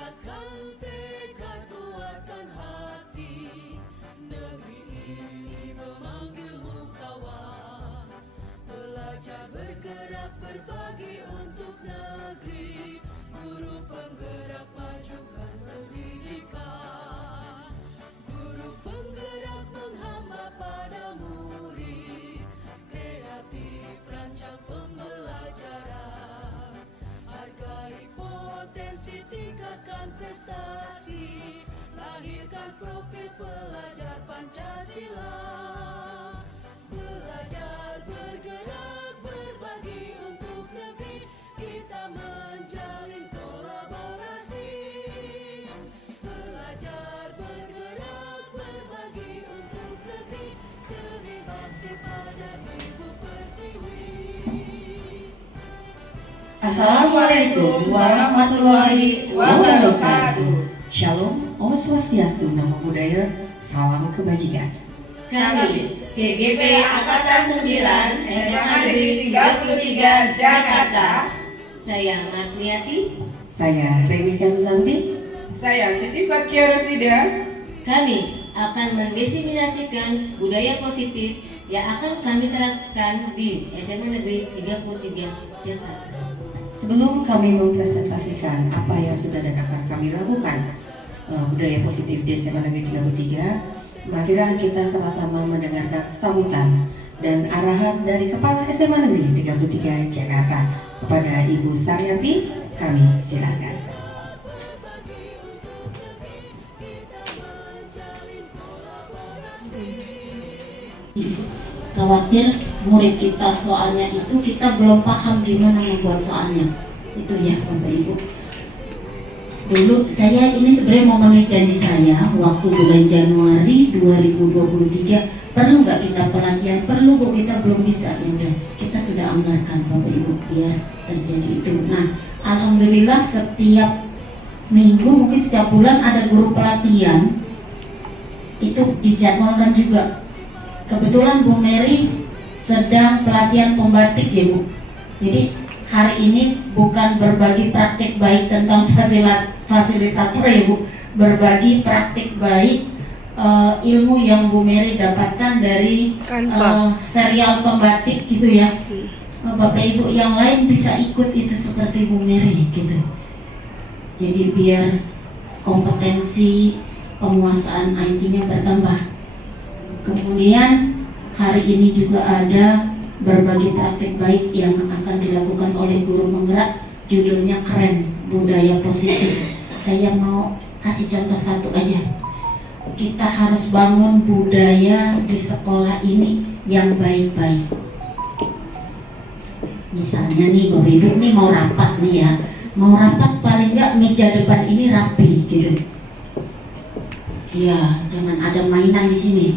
Kuatkan tekad, kuatkan hati. Negeri ini memanggilmu kawan. Belajar, bergerak, berbagi untuk negeri. Guru penggerak, majukan pendidikan. Guru penggerak menghamba pada murid. Kreatif, rancang pembelajaran. Hargai potensi, tingkatkan prestasi. Lahirkan profil pelajar Pancasila. Belajar, bergerak, berbagi untuk negeri. Kita menjalin kolaborasi. Belajar, bergerak, berbagi untuk negeri. Demi bakti pada Ibu Pertiwi. Assalamualaikum warahmatullahi wabarakatuh. Shalom, Om Swastiastu, Namo Buddhaya, salam kebajikan. Kami CGP Angkatan 9 SMA Negeri 33 Jakarta. Saya Marniati. Saya Remika Susanti. Saya Siti Fakia Rosida. Kami akan mendiseminasikan budaya positif yang akan kami terapkan di SMA Negeri 33 Jakarta. Sebelum kami mempresentasikan apa yang sudah dan akan kami lakukan budaya positif di SMA Negeri 33, marilah kita sama-sama mendengarkan sambutan dan arahan dari Kepala SMA Negeri 33 Jakarta kepada Ibu Saryati. Kami silakan. Khawatir murid kita soalnya itu kita belum paham gimana membuat soalnya itu ya Bapak Ibu. Dulu saya ini sebenarnya mau memenuhi janji saya waktu bulan Januari 2023, perlu nggak kita pelatihan? Perlu Bu, kita belum bisa. Ya udah, kita sudah anggarkan Bapak Ibu biar terjadi itu. Nah, alhamdulillah setiap minggu mungkin setiap bulan ada guru pelatihan itu dijadwalkan juga. Kebetulan Bu Mary sedang pelatihan pembatik ya Bu. Jadi hari ini bukan berbagi praktik baik tentang fasilitator ya Bu, berbagi praktik baik ilmu yang Bu Mary dapatkan dari serial pembatik gitu ya. Bapak Ibu yang lain bisa ikut itu seperti Bu Mary gitu. Jadi biar kompetensi penguasaan IT-nya bertambah. Kemudian hari ini juga ada berbagi praktik baik yang akan dilakukan oleh guru penggerak, judulnya keren, budaya positif. Saya mau kasih contoh satu aja. Kita harus bangun budaya di sekolah ini yang baik-baik. Misalnya nih Bapak Ibu nih mau rapat nih ya, mau rapat paling nggak meja depan ini rapi gitu. Ya, jangan ada mainan di sini.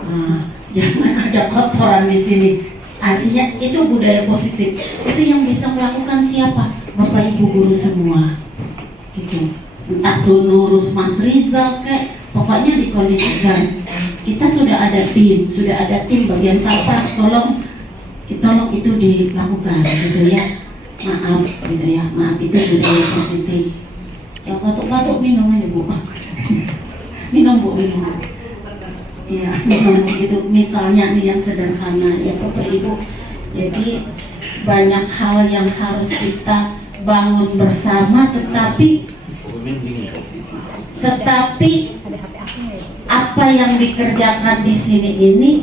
Nah, jangan ada kotoran di sini. Artinya itu budaya positif. Itu yang bisa melakukan siapa? Bapak Ibu guru semua. Gitu. Entah tuh Nurul Mas Rizal kayak, pokoknya dikondisikan. Kita sudah ada tim bagian sampah. Tolong itu dilakukan, gitu ya. Maaf, gitu ya. Maaf, itu budaya positif. Yang batuk-batuk minum aja Bu. Minum Bu, minum. Ya, gitu. Misalnya nih yang sederhana ya Bapak Ibu. Jadi banyak hal yang harus kita bangun bersama, tetapi apa yang dikerjakan di sini ini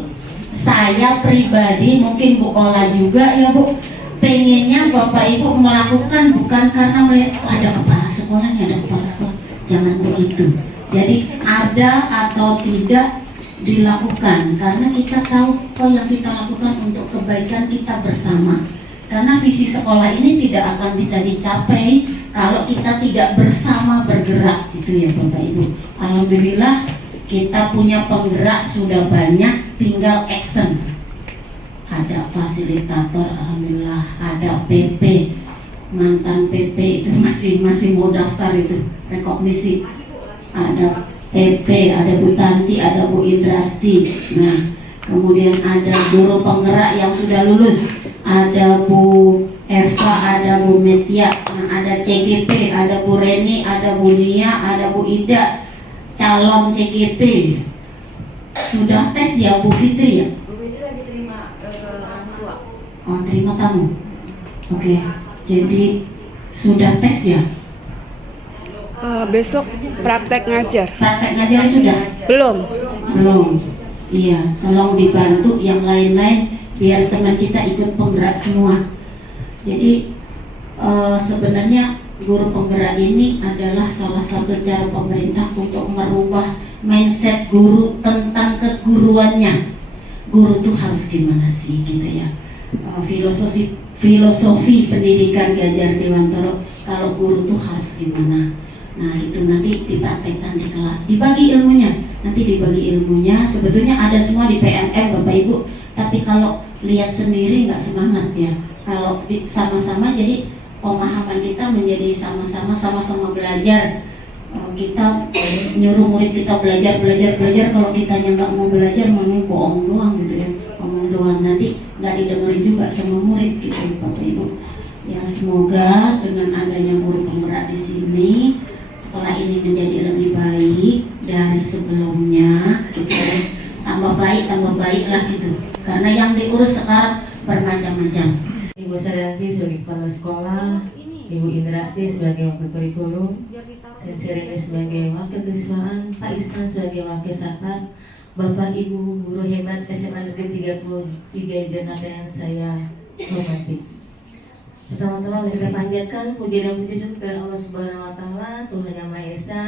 saya pribadi, mungkin Bu Ola juga ya Bu, pengennya Bapak Ibu melakukan bukan karena ada kepala sekolahnya, ada kepala sekolah. Jangan begitu. Jadi ada atau tidak dilakukan karena kita tahu yang kita lakukan untuk kebaikan kita bersama. Karena visi sekolah ini tidak akan bisa dicapai kalau kita tidak bersama bergerak, gitu ya Bapak Ibu. Alhamdulillah kita punya penggerak sudah banyak, tinggal action. Ada fasilitator, alhamdulillah, ada PP, mantan PP itu masih mau daftar itu rekognisi. Ada PP, ada Bu Tanti, ada Bu Indrasti. Nah, kemudian ada guru penggerak yang sudah lulus, ada Bu Eva, ada Bu Metia, nah, ada CGP, ada Bu Reni, ada Bu Nia, ada Bu Ida, calon CGP. Sudah tes ya Bu Fitri ya? Bu Fitri lagi terima ke orang tua. Oh, terima tamu. Oke, jadi sudah tes ya? Besok praktek ngajar. Praktek ngajar sudah? Belum. Belum. Iya, tolong dibantu yang lain-lain biar teman kita ikut penggerak semua. Jadi sebenarnya guru penggerak ini adalah salah satu cara pemerintah untuk merubah mindset guru tentang keguruannya. Guru tuh harus gimana sih gitu ya. Filosofi pendidikan Gajar Dewantoro, kalau guru tuh harus gimana. Nah itu nanti dipraktekkan di kelas, dibagi ilmunya. Nanti dibagi ilmunya, sebetulnya ada semua di PMM Bapak Ibu. Tapi kalau lihat sendiri nggak semangat ya. Kalau sama-sama jadi pemahaman kita menjadi sama-sama belajar. Kita nyuruh murid kita belajar. Kalau kitanya nggak mau belajar, mau bohong doang gitu ya. Ngomong doang, nanti nggak didengerin juga sama murid gitu Bapak Ibu. Ya semoga dengan adanya guru penggerak di sini, sekolah ini menjadi lebih baik dari sebelumnya gitu. Tambah baik lah gitu. Karena yang diurus sekarang bermacam-macam. Ibu Saranti sebagai kepala sekolah, Ibu Indrasti sebagai wakil kurikulum, dan Sereni sebagai wakil kesiswaan, Pak Isnan sebagai wakil satgas, Bapak Ibu guru hebat SMA Negeri 33 Jakarta yang saya hormati. Pertama-tama kita panjatkan puji dan puji syukur kepada Allah Subhanahu Wa Taala, Tuhan Yang Maha Esa.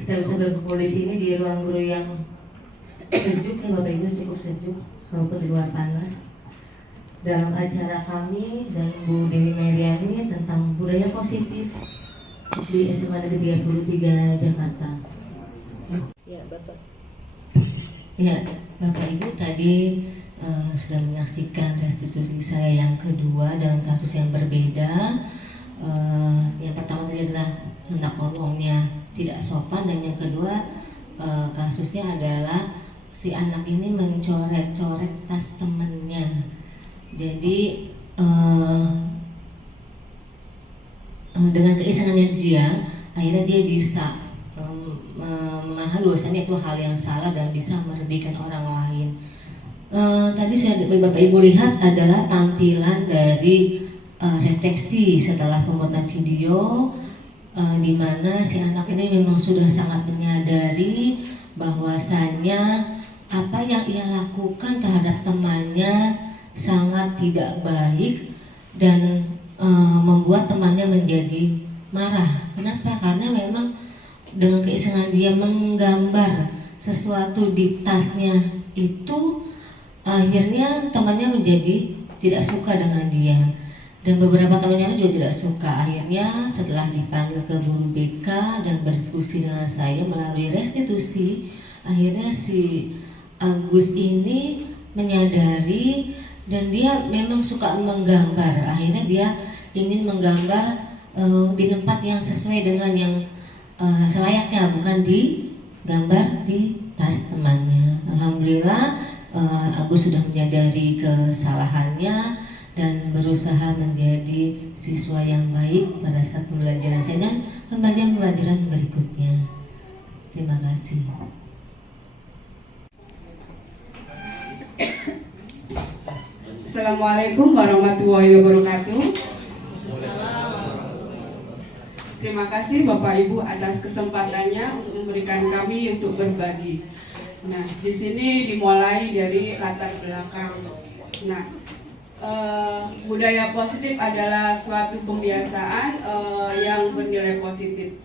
Kita bisa berkumpul di sini di ruang guru yang sejuk ya Bapak Ibu, cukup sejuk walaupun di luar panas. Dalam acara kami dan Bu Dewi Meriani tentang budaya positif di SMA Negeri 33 Jakarta. Ya, Bapak. Ya, Bapak Ibu tadi sudah menyaksikan restitusi saya yang kedua dengan kasus yang berbeda. Yang pertama tadi adalah hendak ngomongnya tidak sopan, dan yang kedua kasusnya adalah si anak ini mencoret-coret tas temannya. Jadi dengan keisengannya dia, akhirnya dia bisa memahami bahwasannya itu hal yang salah dan bisa merugikan orang lain. Tadi Bapak Ibu lihat adalah tampilan dari refleksi setelah pembuatan video, di mana si anak ini memang sudah sangat menyadari bahwasannya apa yang ia lakukan terhadap temannya sangat tidak baik dan membuat temannya menjadi marah. Kenapa? Karena memang dengan keisengan dia menggambar sesuatu di tasnya itu, akhirnya temannya menjadi tidak suka dengan dia, dan beberapa temannya juga tidak suka. Akhirnya setelah dipanggil ke guru BK dan berdiskusi dengan saya melalui restitusi, akhirnya si Agus ini menyadari dan dia memang suka menggambar. Akhirnya dia ingin menggambar di tempat yang sesuai dengan yang selayaknya, bukan digambar di tas temannya. Alhamdulillah Agus sudah menyadari kesalahannya dan berusaha menjadi siswa yang baik pada saat pembelajaran saya dan pembelajaran berikutnya. Terima kasih. Assalamualaikum warahmatullahi wabarakatuh. Terima kasih Bapak Ibu atas kesempatannya untuk memberikan kami untuk berbagi. Nah, di sini dimulai dari latar belakang. Nah, budaya positif adalah suatu pembiasaan yang bernilai positif.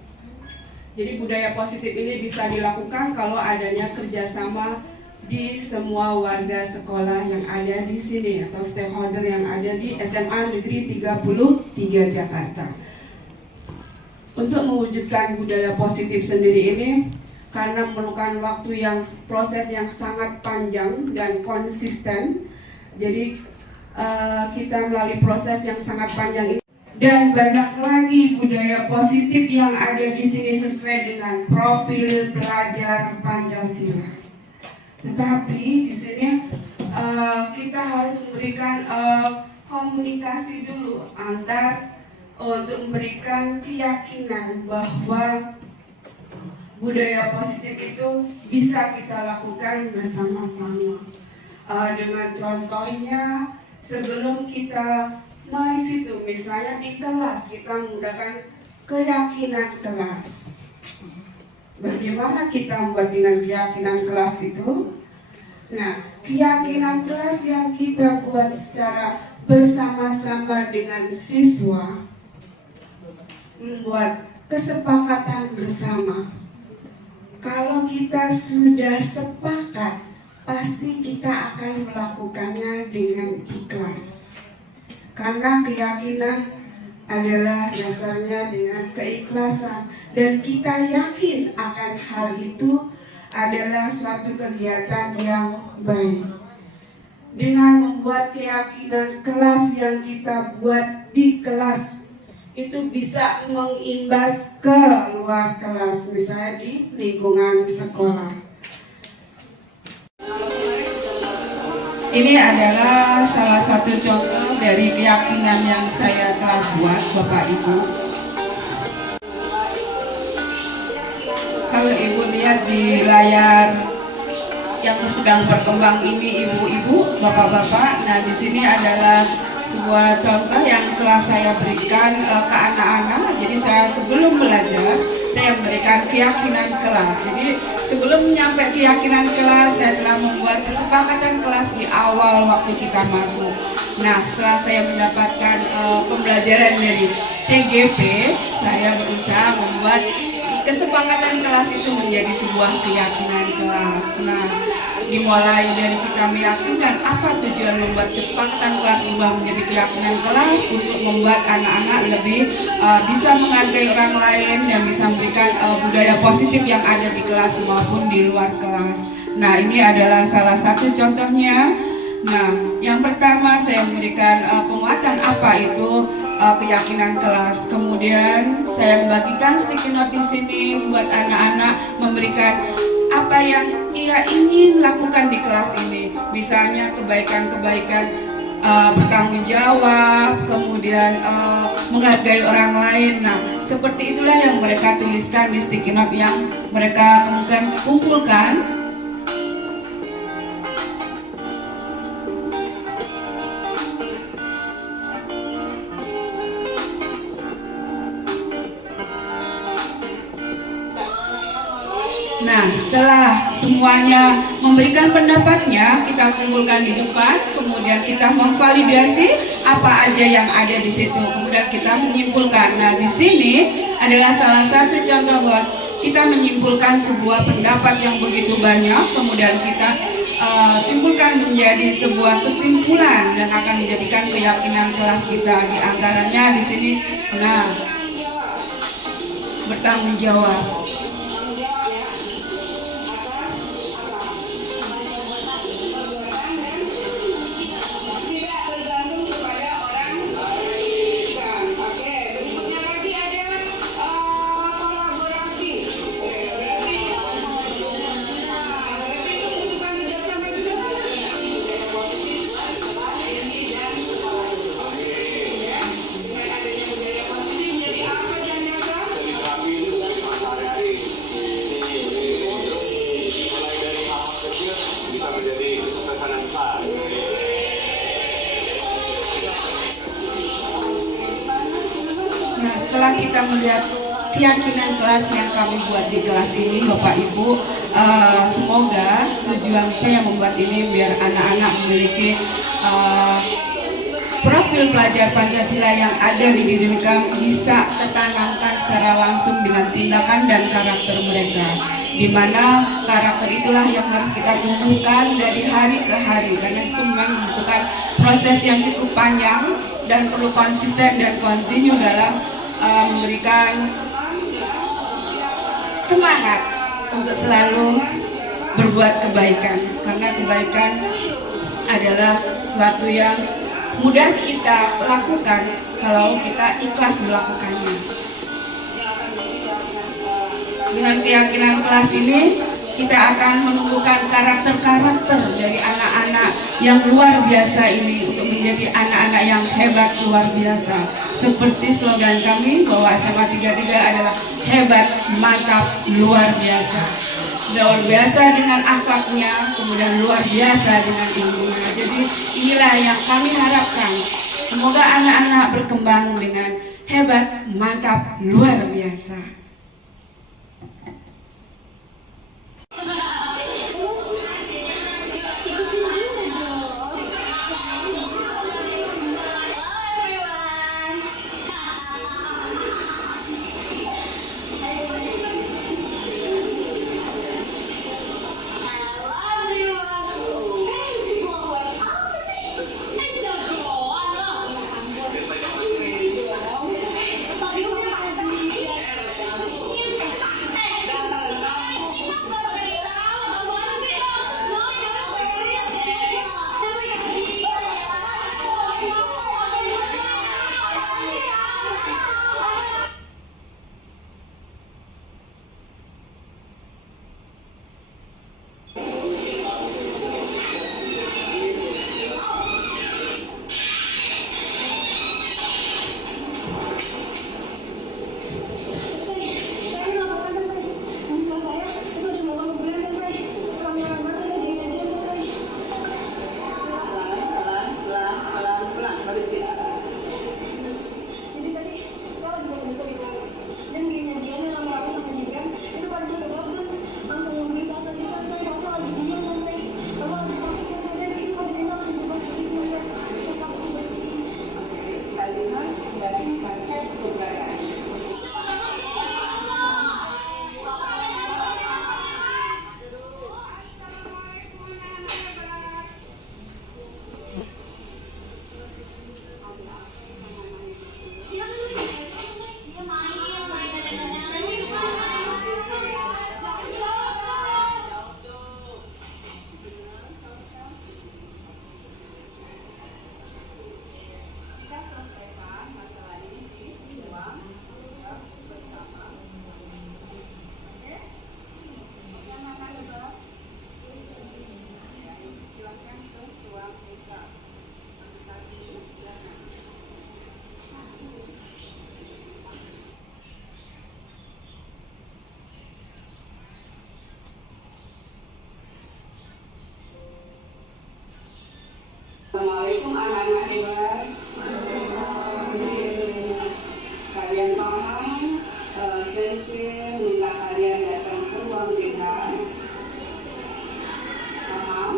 Jadi budaya positif ini bisa dilakukan kalau adanya kerjasama di semua warga sekolah yang ada di sini atau stakeholder yang ada di SMA Negeri 33 Jakarta. Untuk mewujudkan budaya positif sendiri ini, karena memerlukan proses yang sangat panjang dan konsisten, jadi kita melalui proses yang sangat panjang ini. Dan banyak lagi budaya positif yang ada di sini sesuai dengan profil pelajar Pancasila. Tetapi di sini kita harus memberikan komunikasi dulu untuk memberikan keyakinan bahwa budaya positif itu bisa kita lakukan bersama-sama. Dengan contohnya, sebelum kita mulai situ, misalnya di kelas kita menggunakan keyakinan kelas. Bagaimana kita membuat dengan keyakinan kelas itu? Nah, keyakinan kelas yang kita buat secara bersama-sama dengan siswa, membuat kesepakatan bersama. Kalau kita sudah sepakat, pasti kita akan melakukannya dengan ikhlas. Karena keyakinan adalah dasarnya dengan keikhlasan. Dan kita yakin akan hal itu adalah suatu kegiatan yang baik. Dengan membuat keyakinan kelas yang kita buat di kelas, itu bisa mengimbas ke luar kelas, misalnya di lingkungan sekolah. Ini adalah salah satu contoh dari keyakinan yang saya telah buat, Bapak Ibu. Kalau Ibu lihat di layar yang sedang berkembang ini, ibu-ibu, bapak-bapak, nah di sini adalah sebuah contoh yang telah saya berikan ke anak-anak. Jadi saya sebelum belajar, saya memberikan keyakinan kelas. Jadi sebelum nyampe keyakinan kelas, saya telah membuat kesepakatan kelas di awal waktu kita masuk. Nah, setelah saya mendapatkan pembelajaran dari CGP, saya berusaha membuat kesepakatan kelas itu menjadi sebuah keyakinan kelas. Nah, dimulai dari kita meyakinkan apa tujuan membuat kesepakatan kelas berubah menjadi keyakinan kelas, untuk membuat anak-anak lebih bisa menghargai orang lain dan bisa memberikan budaya positif yang ada di kelas maupun di luar kelas. Nah, ini adalah salah satu contohnya. Nah, yang pertama saya memberikan penguatan apa itu keyakinan kelas. Kemudian saya membagikan sticky note di sini buat anak-anak, memberikan apa yang ia ingin lakukan di kelas ini. Misalnya kebaikan-kebaikan, bertanggung jawab, kemudian menghargai orang lain. Nah, seperti itulah yang mereka tuliskan di sticky note yang mereka kemudian kumpulkan. Nah, setelah semuanya memberikan pendapatnya, kita kumpulkan di depan, kemudian kita memvalidasi apa aja yang ada di situ, kemudian kita menyimpulkan. Nah, di sini adalah salah satu contoh buat kita menyimpulkan sebuah pendapat yang begitu banyak, kemudian kita simpulkan menjadi sebuah kesimpulan dan akan menjadikan keyakinan kelas kita. Di antaranya di sini, nah, bertanggung jawab. Nah, setelah kita melihat keyakinan kelas yang kami buat di kelas ini, Bapak Ibu, semoga tujuan saya membuat ini biar anak-anak memiliki profil pelajar Pancasila yang ada di diri mereka bisa tertanamkan secara langsung dengan tindakan dan karakter mereka, di mana karakter itulah yang harus kita tumbuhkan dari hari ke hari, karena itu memang membutuhkan proses yang cukup panjang dan perlu konsisten dan kontinu dalam memberikan semangat untuk selalu berbuat kebaikan, karena kebaikan adalah sesuatu yang mudah kita lakukan kalau kita ikhlas melakukannya. Dengan keyakinan kelas ini, kita akan menumbuhkan karakter-karakter dari anak-anak yang luar biasa ini untuk menjadi anak-anak yang hebat luar biasa. Seperti slogan kami bahwa SMA 33 adalah hebat, mantap, luar biasa. Luar biasa dengan akhlaknya, kemudian luar biasa dengan ilmunya. Jadi inilah yang kami harapkan. Semoga anak-anak berkembang dengan hebat, mantap, luar biasa. Assalamualaikum anak-anak hebat. Kalian paham? Sensei minta kalian datang ke ruang dekan. Paham?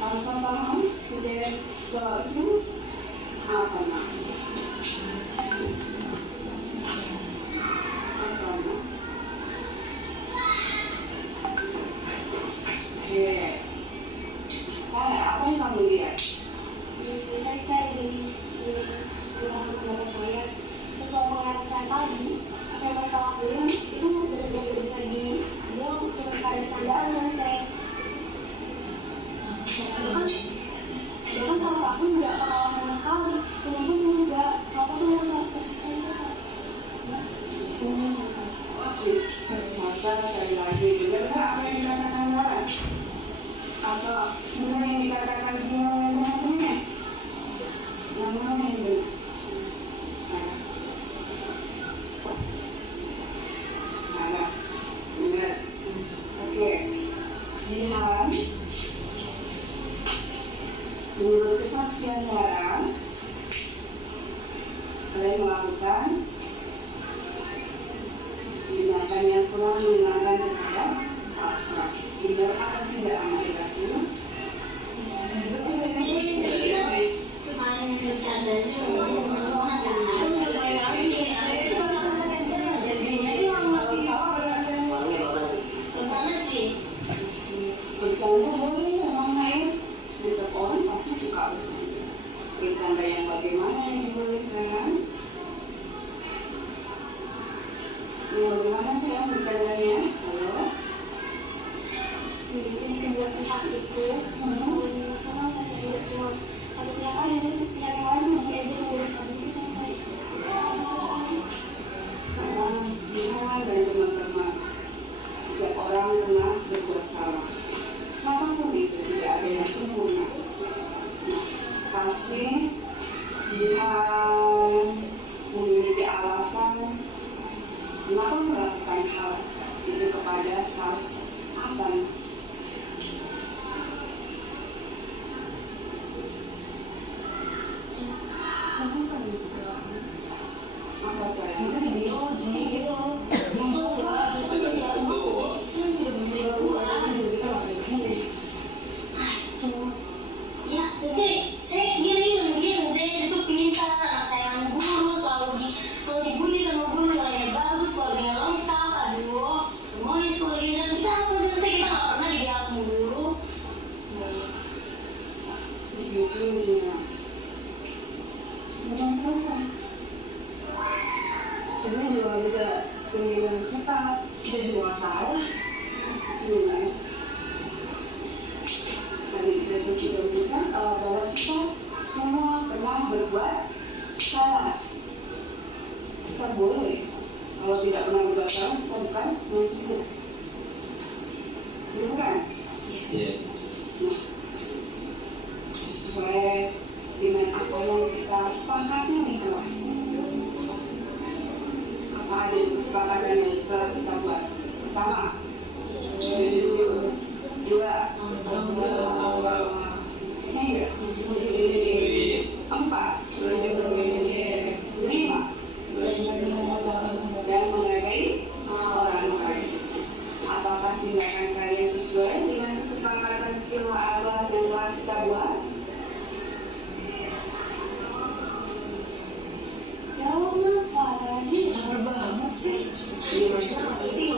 Sama-sama paham? Bisa bawa ke sini? Apa nak? Apa yang kamu lihat? Saya di ruang pendapat saya, soal penglihatan saya tadi, apa yang mereka lakuin itu benar-benar bisa dibilang cuma sekali candaan saya. Bahkan salah satu nggak ketawa sama sekali, temen-temen juga salah satu yang saya persis Masa sekali lagi benar nggak apa yang dikatakan Laras? Atau benar yang dikatakan semua teman-temannya? Yang mana yang benar? Mana? Benar. Oke. Jihan, menurut kesaksian Laras, kalian melakukan tindakan yang kurang menyenangkan terhadap sastra. Benar atau tidak amat itu? cuma bercanda aja. Bercanda boleh memang naik. Setiap orang pasti suka bercanda. Bercanda yang bagaimana yang dibolehkan? Bagaimana sih yang bercandanya? Halo? Ini kedua pihak itu sama saya tidak cuma bermasalah. Gimana? Tadi saya sudah berikan bahwa kita semua pernah berbuat salah. Kita boleh. Kalau tidak pernah berbuat salah, kita bukan manusia. Bukan? Iya. Nah, sesuai dengan apa yang kita sepakati di kelas. Apa ada kesepakatan yang telah kita buat? Pertama, jujur. Dua, tiga, empat, lima, dan menghargai orang lain. Apakah tindakan kalian sesuai dengan kesepakatan kelas yang telah kita buat? Jawabnya apa tadi? Sabar banget sih.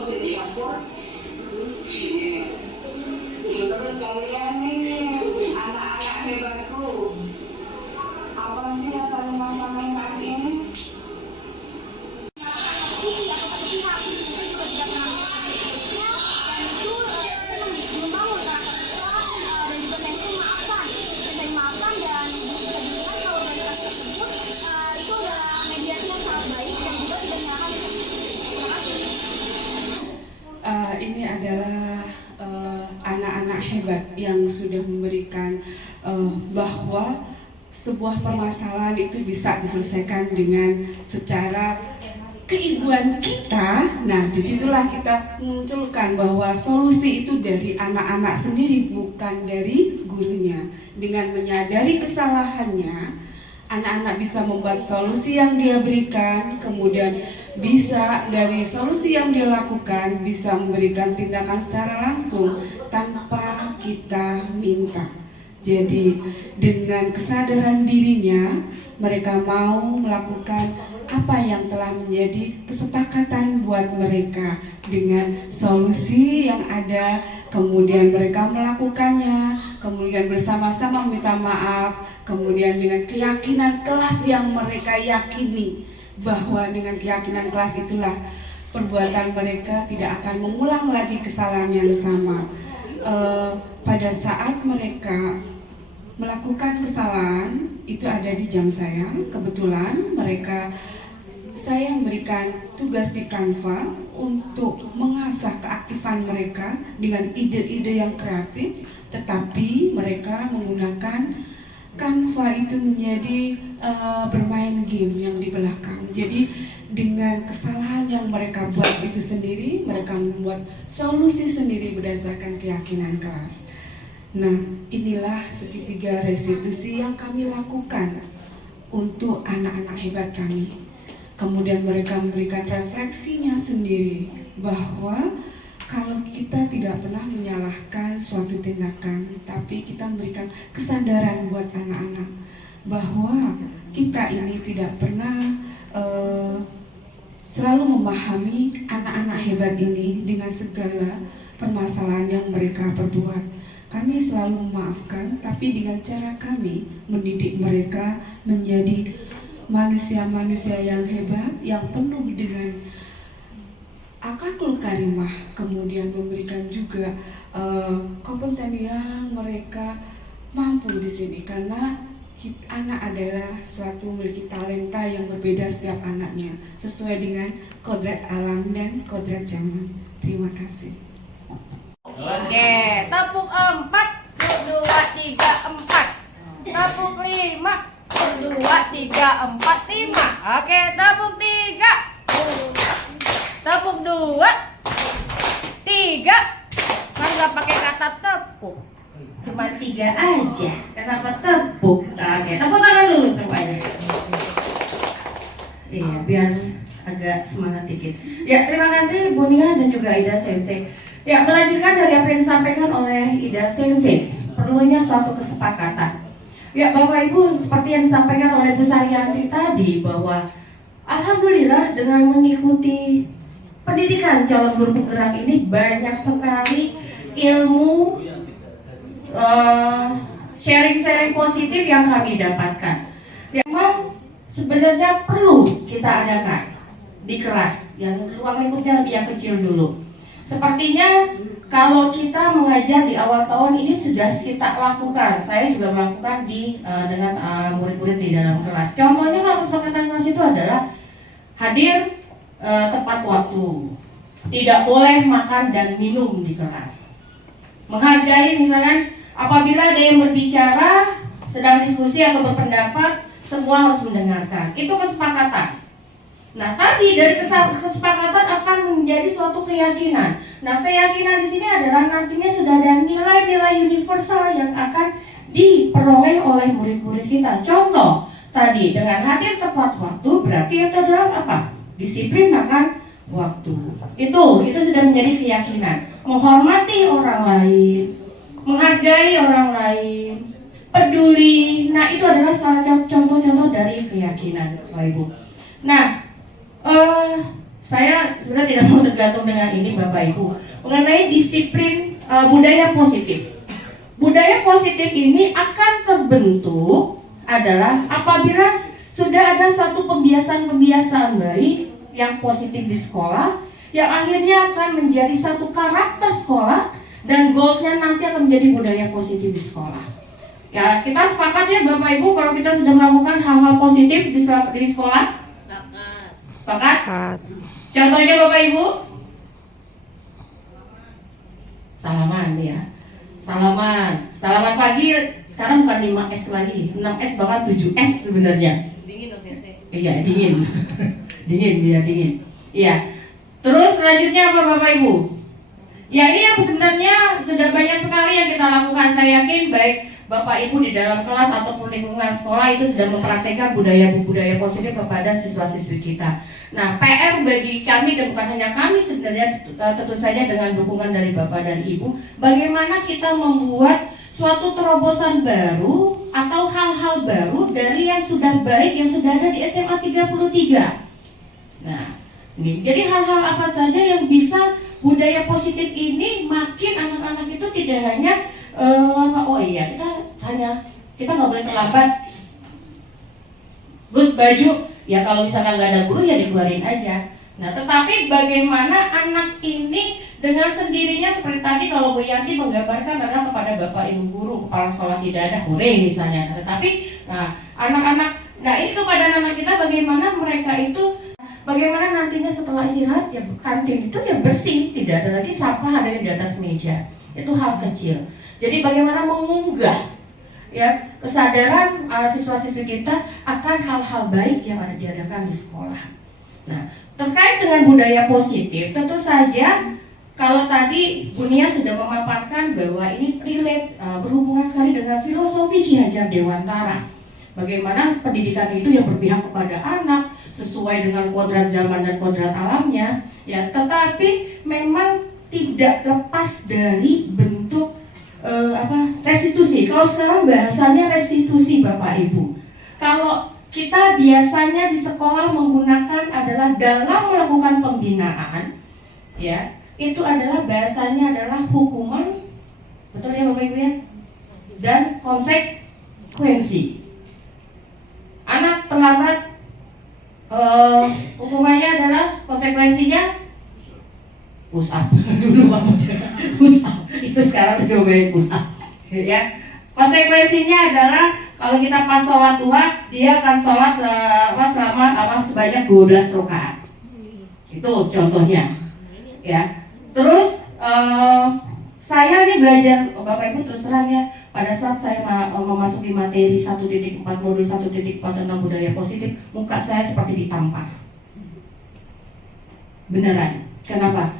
Jadi apa? Menurut kalian nih, anak-anak hebatku, apa sih yang kalian rasakan saat ini? Ini adalah anak-anak hebat yang sudah memberikan bahwa sebuah permasalahan itu bisa diselesaikan dengan secara keibuan kita. Nah, disitulah kita munculkan bahwa solusi itu dari anak-anak sendiri, bukan dari gurunya. Dengan menyadari kesalahannya, anak-anak bisa membuat solusi yang dia berikan, kemudian bisa dari solusi yang dia lakukan bisa memberikan tindakan secara langsung tanpa kita minta. Jadi dengan kesadaran dirinya mereka mau melakukan apa yang telah menjadi kesepakatan buat mereka dengan solusi yang ada, kemudian mereka melakukannya, kemudian bersama-sama minta maaf, kemudian dengan keyakinan kelas yang mereka yakini bahwa dengan keyakinan kelas itulah perbuatan mereka tidak akan mengulang lagi kesalahan yang sama. Pada saat mereka melakukan kesalahan itu ada di jam saya, kebetulan saya memberikan tugas di Canva untuk mengasah keaktifan mereka dengan ide-ide yang kreatif, tetapi mereka menggunakan Canva itu menjadi bermain game yang di belakang. Jadi dengan kesalahan yang mereka buat itu sendiri, mereka membuat solusi sendiri berdasarkan keyakinan kelas. Nah, inilah segitiga restitusi yang kami lakukan untuk anak-anak hebat kami. Kemudian mereka memberikan refleksinya sendiri bahwa kalau kita tidak pernah menyalahkan suatu tindakan, tapi kita memberikan kesadaran buat anak-anak bahwa kita ini tidak pernah selalu memahami anak-anak hebat ini dengan segala permasalahan yang mereka perbuat. Kami selalu memaafkan, tapi dengan cara kami mendidik mereka menjadi manusia-manusia yang hebat, yang penuh dengan akhlakul karimah, kemudian memberikan juga kompeten yang mereka mampu di sini, karena anak adalah suatu memiliki talenta yang berbeda setiap anaknya sesuai dengan kodrat alam dan kodrat zaman. Terima kasih. Oke, tepuk 4, 2, 3, 4. Tepuk 5, 2, 3, 4, 5. Oke, tepuk 3. Tepuk 2, 3. Kan nggak pakai kata tepuk. Cuma 3 aja. Kenapa tepuk? Oke, tepuk tangan dulu semuanya. Iya, biar agak semangat dikit. Ya, terima kasih Bu Nia dan juga Ida Sensei. Ya, melanjutkan dari apa yang disampaikan oleh Ida Sensei, perlunya suatu kesepakatan. Ya, Bapak Ibu, seperti yang disampaikan oleh Bu Saryanti tadi, bahwa alhamdulillah dengan mengikuti pendidikan calon guru penggerak ini banyak sekali ilmu sharing-sharing positif yang kami dapatkan. Ya, memang sebenarnya perlu kita adakan di kelas, yang ruang lingkupnya lebih yang kecil dulu. sepertinya kalau kita mengajar di awal tahun ini sudah kita lakukan. Saya juga melakukan dengan murid-murid di dalam kelas. Contohnya kalau kesepakatan kelas itu adalah hadir tepat waktu, tidak boleh makan dan minum di kelas, menghargai misalkan apabila ada yang berbicara, sedang diskusi atau berpendapat, semua harus mendengarkan. Itu kesepakatan. Nah, tadi dari kesepakatan akan menjadi suatu keyakinan. Nah, keyakinan di sini adalah nantinya sudah ada nilai-nilai universal yang akan diperoleh oleh murid-murid kita. Contoh, tadi dengan hadir tepat waktu berarti itu adalah apa? Disiplin akan waktu. Itu sudah menjadi keyakinan. Menghormati orang lain, menghargai orang lain, peduli. Nah, itu adalah salah contoh-contoh dari keyakinan, Bapak Ibu. Nah, saya sebenarnya tidak mau tergantung dengan ini, Bapak Ibu, mengenai disiplin budaya positif. Budaya positif ini akan terbentuk adalah apabila sudah ada suatu pembiasaan-pembiasaan baik yang positif di sekolah, yang akhirnya akan menjadi satu karakter sekolah dan goalsnya nanti akan menjadi budaya positif di sekolah. Ya, kita sepakat ya Bapak Ibu kalau kita sudah melakukan hal-hal positif di sekolah? Sepakat? Contohnya Bapak Ibu? Salaman ya. Salaman pagi sekarang bukan 5S lagi, 6S bahkan 7S sebenarnya. Dingin dong Sensei. Iya, dingin. dingin. Iya. Terus selanjutnya apa Bapak Ibu? Ya, ini yang sebenarnya sudah banyak sekali yang kita lakukan. Saya yakin baik Bapak Ibu di dalam kelas ataupun lingkungan sekolah itu sudah mempraktikkan budaya positif kepada siswa-siswi kita. Nah, PR bagi kami dan bukan hanya kami sebenarnya tentu saja dengan dukungan dari Bapak dan Ibu, bagaimana kita membuat suatu terobosan baru atau hal-hal baru dari yang sudah baik yang sudah ada di SMA 33. Nah, ini jadi hal-hal apa saja yang bisa budaya positif ini makin anak-anak itu tidak hanya kita nggak boleh terlambat. Terus baju, ya kalau misalnya nggak ada guru ya dikeluarin aja. Nah, tetapi bagaimana anak ini dengan sendirinya seperti tadi kalau Bu Yanti menggambarkan adalah kepada Bapak Ibu guru, kepala sekolah tidak ada, hore misalnya. Tetapi, ini kepada anak kita bagaimana mereka itu, bagaimana nantinya setelah istirahat ya kantin itu ya bersih, tidak ada lagi sampah ada di atas meja. Itu hal kecil. Jadi bagaimana mengunggah ya kesadaran siswa-siswi kita akan hal-hal baik yang ada diadakan di sekolah. Nah, terkait dengan budaya positif, tentu saja kalau tadi Bu Nia sudah memaparkan bahwa ini relate berhubungan sekali dengan filosofi Ki Hajar Dewantara. Bagaimana pendidikan itu yang berpihak kepada anak sesuai dengan kodrat zaman dan kodrat alamnya, ya. Tetapi memang tidak lepas dari bentuk restitusi. Kalau sekarang bahasanya restitusi Bapak Ibu. Kalau kita biasanya di sekolah menggunakan adalah dalam melakukan pembinaan, ya, itu adalah bahasanya adalah hukuman, betul ya Bapak Ibu ya, dan konsekuensi. Anak terlambat, hukumannya adalah konsekuensinya push up. Push up. Itu sekarang udah banyak push up. Ya. Konsekuensinya adalah kalau kita pas sholat duha, dia akan sholat selama sebanyak 12 rakaat. Itu contohnya. Ya. Terus saya nih belajar Bapak Ibu terus terang ya, pada saat saya memasuki materi 1.4 modul 1.4 tentang budaya positif, muka saya seperti ditampar. Beneran. Kenapa?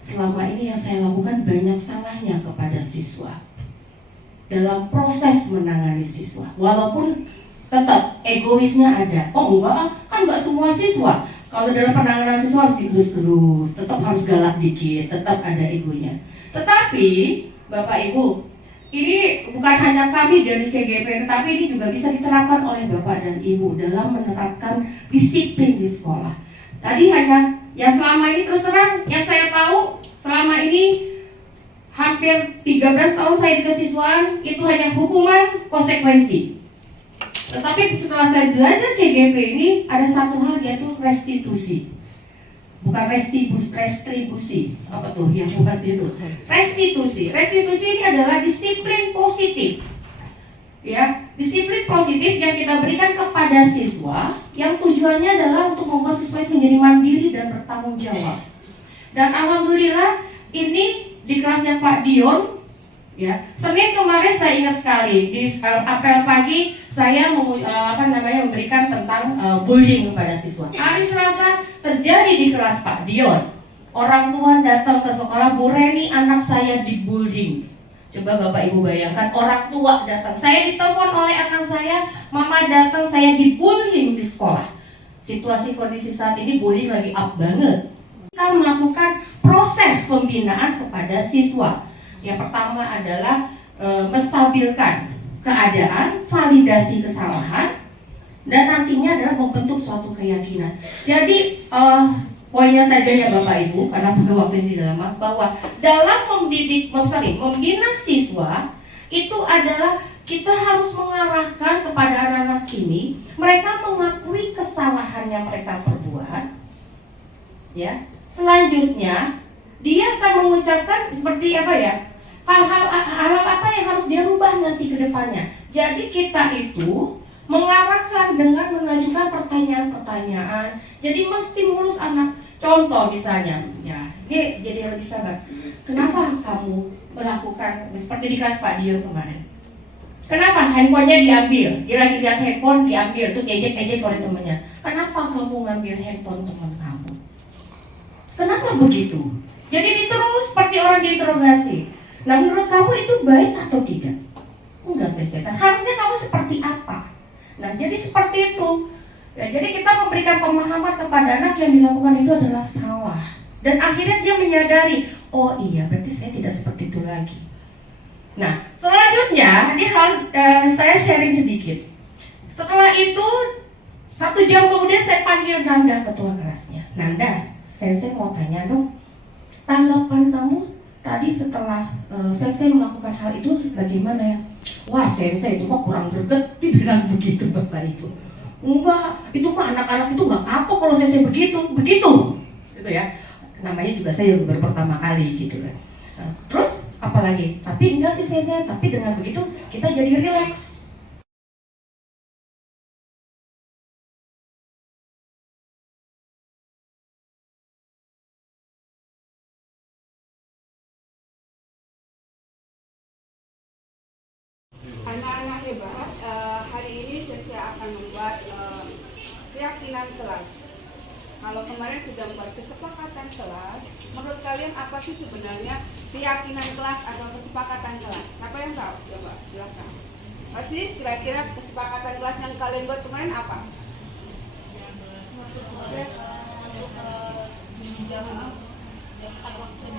Selama ini yang saya lakukan banyak salahnya kepada siswa dalam proses menangani siswa. Walaupun tetap egoisnya ada. Kan enggak semua siswa. Kalau dalam penanganan siswa harus digerus-gerus, tetap harus galak dikit, tetap ada egonya. Tetapi Bapak Ibu, ini bukan hanya kami dari CGP, tetapi ini juga bisa diterapkan oleh Bapak dan Ibu dalam menerapkan disiplin di sekolah. Tadi hanya yang selama ini terus terang yang saya tahu selama ini hampir 13 tahun saya di kesiswaan itu hanya hukuman konsekuensi. Tetapi setelah saya belajar CGP ini ada satu hal yaitu restitusi. bukan restribusi, apa tuh yang bukan itu, restitusi. Restitusi ini adalah disiplin positif, ya, disiplin positif yang kita berikan kepada siswa, yang tujuannya adalah untuk membuat siswa itu menjadi mandiri dan bertanggung jawab. Dan alhamdulillah ini di kelasnya Pak Dion, ya, Senin kemarin saya ingat sekali di apel pagi saya memberikan tentang bullying kepada siswa. Hari Selasa terjadi di kelas Pak Dion. Orang tua datang ke sekolah, Bu Reni, anak saya dibullying. Coba Bapak Ibu bayangkan, orang tua datang. Saya ditelepon oleh anak saya, Mama datang, saya dibullying di sekolah. Situasi kondisi saat ini bullying lagi up banget. Kita melakukan proses pembinaan kepada siswa. Yang pertama adalah menstabilkan keadaan, validasi kesalahan, dan nantinya adalah membentuk suatu keyakinan. Jadi poinnya saja ya Bapak Ibu, karena pada waktu ini lama, bahwa dalam membina siswa itu adalah kita harus mengarahkan kepada anak-anak ini, mereka mengakui kesalahan yang mereka perbuat, ya. Selanjutnya dia akan mengucapkan seperti apa ya, hal-hal apa yang harus dia rubah nanti ke depannya. Jadi kita itu mengarahkan dengan mengajukan pertanyaan-pertanyaan. Jadi mesti mulus anak. Contoh misalnya, ya, dia jadi lebih sabar. Kenapa kamu melakukan seperti di kelas Pak Dio kemarin? Kenapa handphonenya diambil? Dia lagi lihat handphone diambil, terus ejek-ejek oleh temannya. Kenapa kamu ngambil handphone teman kamu? Kenapa begitu? Jadi terus seperti orang diinterogasi. Nah, menurut kamu itu baik atau tidak? Enggak, saya harusnya kamu seperti apa? Nah, jadi seperti itu. Ya, jadi kita memberikan pemahaman kepada anak yang dilakukan itu adalah salah. Dan akhirnya dia menyadari, oh iya, berarti saya tidak seperti itu lagi. Nah, selanjutnya ini saya sharing sedikit. Setelah itu 1 jam kemudian saya panggil Nanda, ketua kelasnya. Nanda, saya mau tanya dong, tanggapan kamu tadi setelah saya melakukan hal itu bagaimana ya? Wah, saya itu mah kurang greget, dibilang begitu Bapak Ibu. Enggak, itu mah anak-anak itu nggak kapok kalau saya begitu, gitu ya. Namanya juga saya baru pertama kali gitu kan. Nah, terus apalagi? Tapi enggak sih saya, tapi dengan begitu kita jadi relax. Anak-anak hebat, hari ini saya akan membuat keyakinan kelas. Kalau kemarin sudah membuat kesepakatan kelas, menurut kalian apa sih sebenarnya keyakinan kelas atau kesepakatan kelas? Siapa yang tahu? Coba silakan. Apa sih kira-kira kesepakatan kelas yang kalian buat kemarin apa? Masuk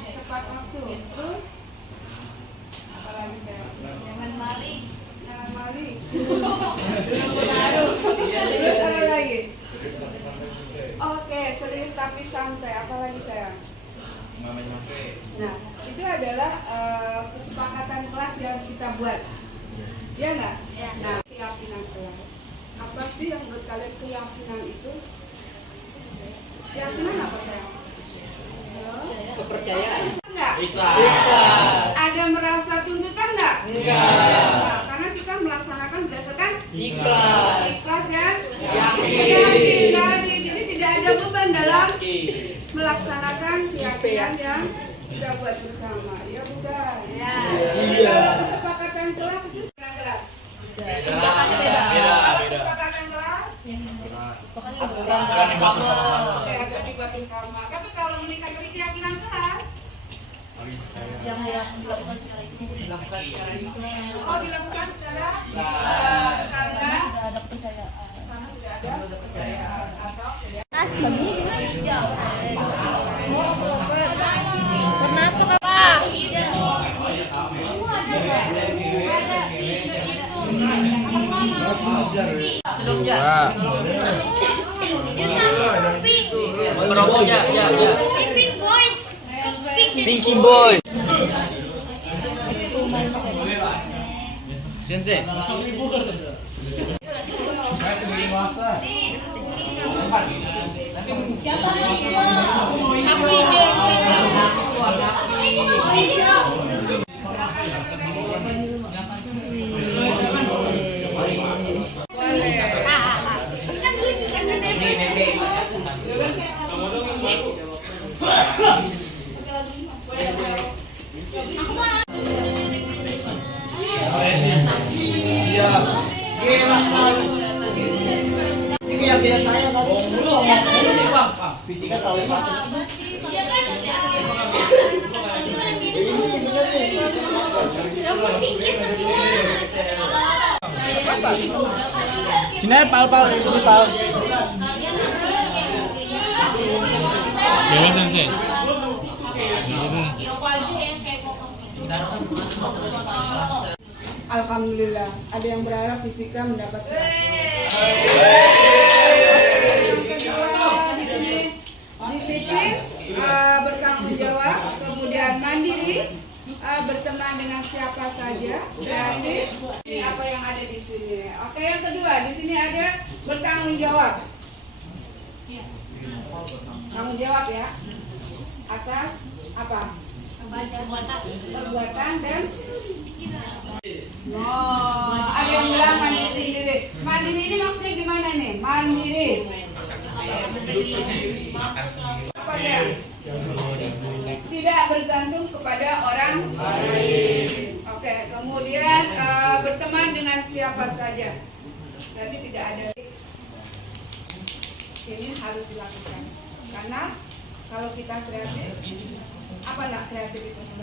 tepat waktu. Terus apa lagi saya? Jangan maling. Terus apa lagi? Oke, serius tapi santai. Apa lagi sayang? Nah, itu adalah kesepakatan kelas yang kita buat. Ya nggak? Ya. Nah, keyakinan kelas. Apa sih yang menurut kalian keyakinan itu? Keyakinan apa sayang? Kepercayaan. Enggak? Ikhlas. Ada merasa tuntutan nggak? Enggak. Nah, karena kita melaksanakan berdasarkan Ikhlas. ikhlas kan? Yakin. Jadi tidak ada beban dalam melaksanakan keyakinan yang kita buat bersama. Ya bukan? Ya. Iya. Kalau kesepakatan kelas itu kelas. Beda. Kesepakatan kelas. Akan dibuat bersama-sama. Oke, akan dibuat bersama. Tapi kalau menikah dari keyakinan kelas, Yang dilakukan secara oh dilakukan secara sekarang karena sudah ada kepercayaan atau Kenapa Kakak? Pinky Boy. Sensei. Sini pal sini pal. Dewa sensei. Alhamdulillah, ada yang berharap fisika mendapat disiplin, bertanggung jawab, kemudian mandiri, berteman dengan siapa saja, kreatif. Ini apa yang ada di sini. Oke, yang kedua di sini ada bertanggung jawab. Tanggung jawab ya atas apa? Perbuatan dan ada yang bilang mandiri. Mandiri ini maksudnya gimana nih? Mandiri. Apa ya? Tidak bergantung kepada orang lain. Oke, kemudian berteman dengan siapa saja. Berarti tidak ada. Ini harus dilakukan. Karena kalau kita kreatif, apa nak kreativitas?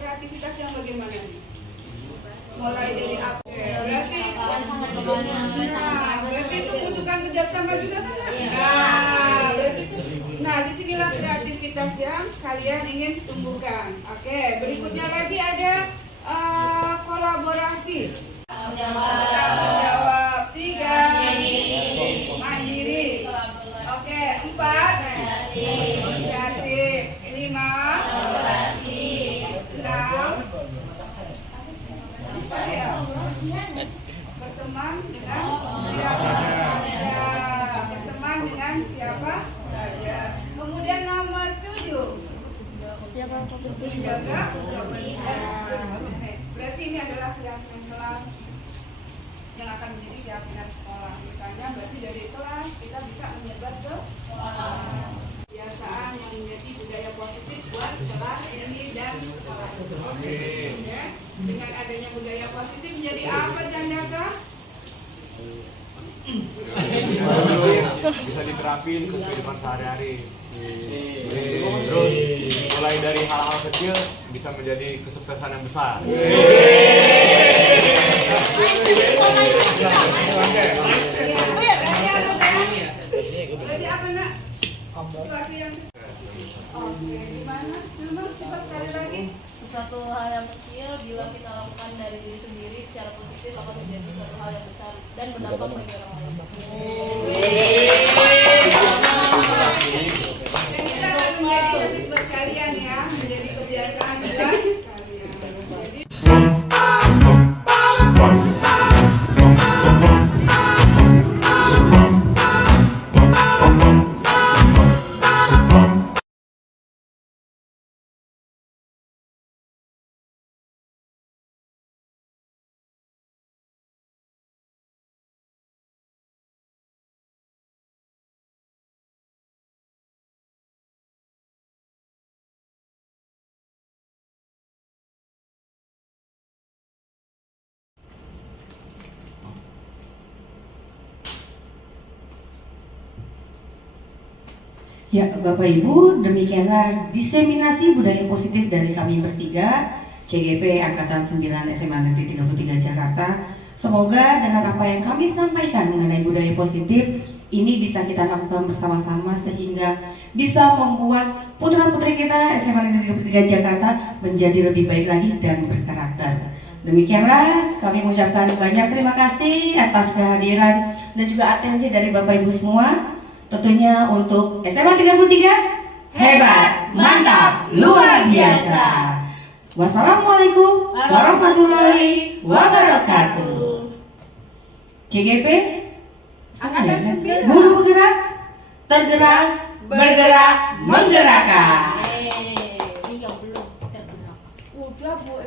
Kreativitas yang bagaimana nih? Mulai dari apa? Berarti itu membutuhkan kerjasama juga kan? Nah, disinilah kreativitas yang kalian ingin tumbuhkan. Oke, berikutnya lagi ada kolaborasi. Tanggung jawab. 3, mandiri. Oke, 4, kreatif. 5, 6, berteman dengan siapa saja. Berteman dengan siapa saja. Kemudian nomor 7, menjaga kebersihan. Berarti ini adalah kelas yang akan menjadi keyakinan sekolah. Misalnya berarti dari kelas kita bisa menyebar ke sekolah. Kebiasaan yang menjadi budaya positif buat kelas ini dan sekolah. Ya. Dengan adanya budaya positif menjadi apa, Jandaka? Bisa diterapin ke kehidupan sehari-hari. Terus mulai dari hal-hal kecil bisa menjadi kesuksesan yang besar. Berarti apa nak? Sesuatu yang gimana? Coba sekali lagi. Sesuatu hal yang kecil bila kita lakukan dari diri sendiri secara positif akan menjadi suatu hal yang besar dan berdampak bagi orang lain. Dan kita akan menjadi habit buat kalian ya, menjadi kebiasaan buat kalian. Jadi Ya, Bapak Ibu, demikianlah diseminasi budaya positif dari kami bertiga, CGP Angkatan 9 SMA Negeri 33 Jakarta. Semoga dengan apa yang kami sampaikan mengenai budaya positif ini bisa kita lakukan bersama-sama sehingga bisa membuat putra-putri kita SMA Negeri 33 Jakarta menjadi lebih baik lagi dan berkarakter. Demikianlah kami mengucapkan banyak terima kasih atas kehadiran dan juga atensi dari Bapak Ibu semua. Tentunya untuk SMA 33 hebat, mantap, luar biasa. Wassalamualaikum warahmatullahi wabarakatuh. CGP Angkatan 9. Guru bergerak, tergerak, bergerak, menggerakkan. Yang belum tergerak. Udah Bu.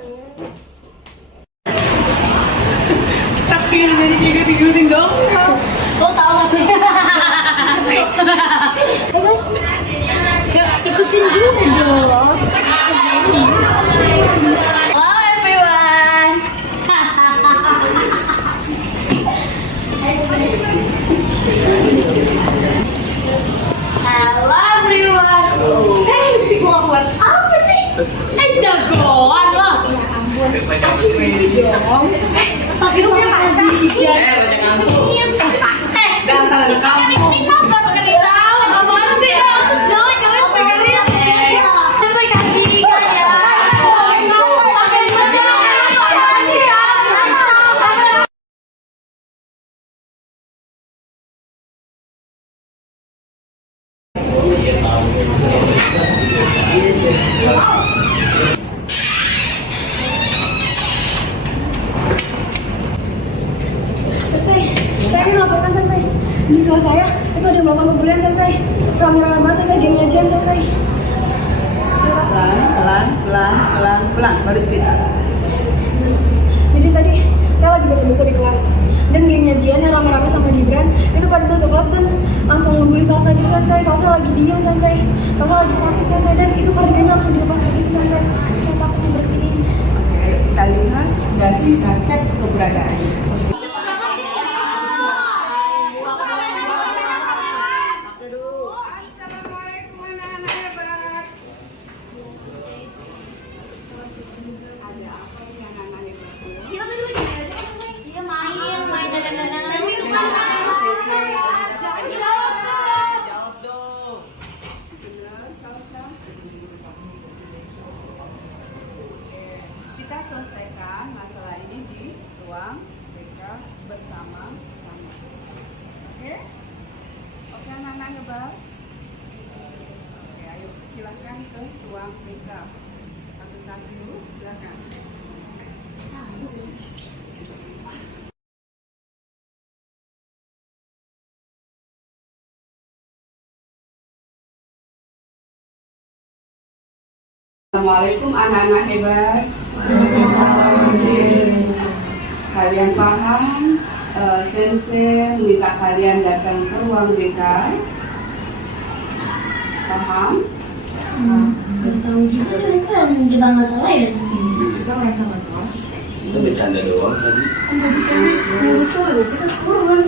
Tapi yang jadi ikutin dong. Lo tau gak sih? Guys, ikutin juga dong. Oh everyone. Hello everyone. Mesti gua buat apa nih? Jagoan lo. Mesti dong. Tapi lu punya pacar. Iya. Dasar anak kampung. Saya ingin melaporkan Sensei. Di kelas saya itu ada yang melakukan pembulian Sensei. Rame-rame banget Sensei, geng nyajian Sensei. Pelan, baru cerita. Jadi tadi saya lagi baca buku di kelas dan geng nyajian yang rame-rame sama Gibran itu pada masuk kelas dan langsung ngebully Salsa gitu Sensei. Salsa lagi diem Sensei. Salsa lagi sakit Sensei dan itu kardigannya langsung dilepas lagi gitu Sensei. Saya takut berhenti. Oke, kita lihat dan kita cek keberadaan. Kita selesaikan masalah ini di ruang mereka bersama-sama. Oke? Oke anak-anak ngebal? Oke, ayo silakan ke ruang mereka. Satu-satu, silakan. Assalamualaikum anak-anak hebat. Kalian paham? Sensei minta kalian datang ke ruang BK. Paham? Gak tahu juga Sensei, kita masalah ya. Kita merasa masalah. Itu bercanda doang tadi. Nggak bisa betul, kita turun.